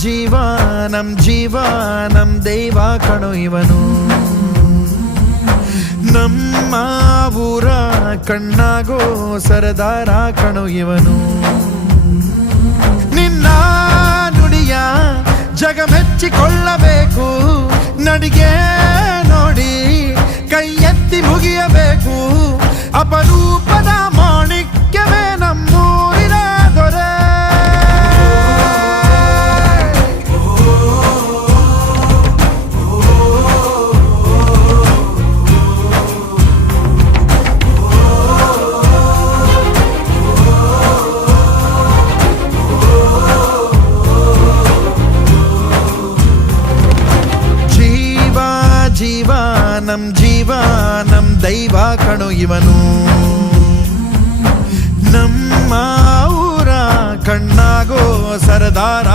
ಜೀವ ನಮ್ ದೈವ ಕಣೋ ಇವನು. ನಮ್ಮ ಊರ ಕಣ್ಣಾಗೋ ಸರದಾರ ಕಣೋ ಇವನು. ನಿನ್ನ ನುಡಿಯ ಜಗ ಮೆಚ್ಚಿಕೊಳ್ಳಬೇಕು, ನಡಿಗೆ ನೋಡಿ ಕೈ ಎತ್ತಿ ಮುಗಿಯಬೇಕು. ಅಪರೂಪದ ಮಾಣಿಕ್ಯವೇ ನಮ್ಮೂರಿನ ದೊರೆ. ಜೀವ ನಮ್ ದೈವ ಕಣೋ ಇವನು. ನಮ್ಮ ಊರ ಕಣ್ಣಾಗೋ ಸರದಾರ